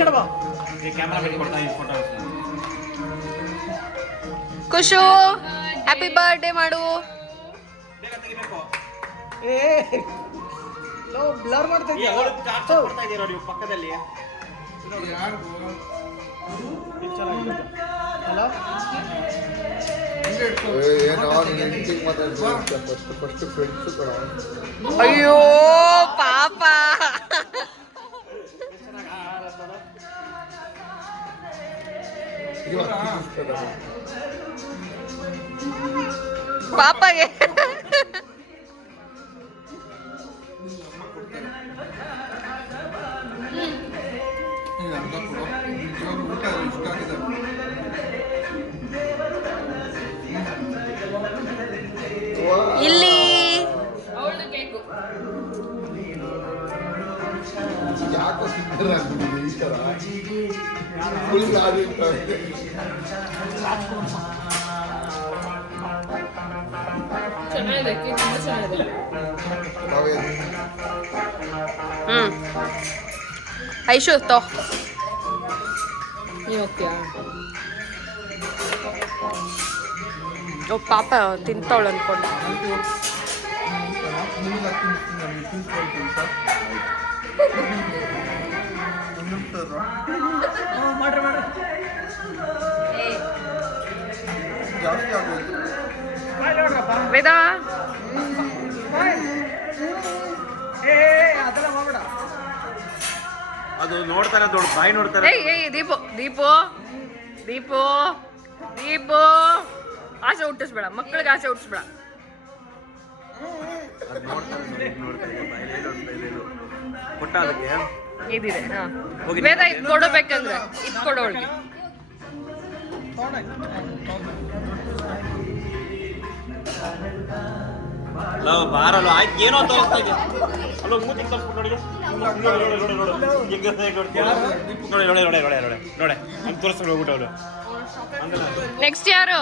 ಕಡೆ ಬಾ. ಕ್ಯಾಮ್ರಾ ಬಿಟ್ಟು ಕೊಡ್ತಾ ಈ ಫೋಟೋ ಖುಷು ಹ್ಯಾಪಿ ಬರ್ಡೇ ಮಾಡು. ಬೇಗ ತೆಗಿಬೇಕು. ಏ ಲೋ ಬ್ಲರ್ ಮಾಡ್ತಾ ಇದೀಯ. ಕೊಡ್ತಾ ಇದೀರೋ ನೀವು ಪಕ್ಕದಲ್ಲಿ. ಹಲೋ ಅಯ್ಯೋ ಪಾಪ. ಪಾಪಗೆ ಇಲ್ಲಿ ಯಾಕೆ ಸಿಕ್ಕರ ಈ ತರ ಫುಲ್ ಚೆನ್ನಾಗಿದೆ, ತುಂಬಾ ಚೆನ್ನಾಗಿದೆ. ಐಶು ತೋ ನೀವು ಹೋಗ್ತೀಯಾ? ಓ ಪಾಪ ತಿಂತವಳು ಅನ್ಕೊಂಡು. ಮಾಡ್ರಿ ಮಾಡ್ರಿ. ವೇದ ಏ ಅದೆಲ್ಲ ಮಾಡ್ಬೇಡ. ಅದು ನೋಡ್ತಾರೆ ದೊಡ್ಡ ಬಾಯಿ ನೋಡ್ತಾರೆ. ಏಯ್ ದೀಪು ದೀಪು ದೀಪು ದೀಪು ಆಸೆ ಹುಟ್ಟಿಸ್ಬೇಡ, ಮಕ್ಕಳಿಗೆ ಆಸೆ ಹುಟ್ಟಿಸ್ಬೇಡ. ಅದು ನೋಡ್ತಾರೆ ಬಾಯಿ ನೋಡ್ತಾ ಇದೆ. ಕೊಟ್ಟ ಅದಕ್ಕೆ ಇದಿದೆ. ವೇದ ಇದು ಕೊಡಬೇಕಂದ್ರೆ ಇದು ಕೊಡೋಳಿಗೆ. ಅಲ್ಲ ಬಾರಲ್ಲ ಆಯ್ತು ಏನೋ ತೋರಿಸ್ತಾ ಇದೆಯಾ. ಅಲ್ಲ ಮೂತಿ ತೋರಿಸ್ಬಿಟ್ಟು ನೋಡಿ. ನೋಡಿ ಹಂಗೆ ತೋರಿಸ್ಕೊಂಡು ಹೋಗ್ಬಿಟ್ಟು ಅವಳು. ನೆಕ್ಸ್ಟ್ ಯಾರು?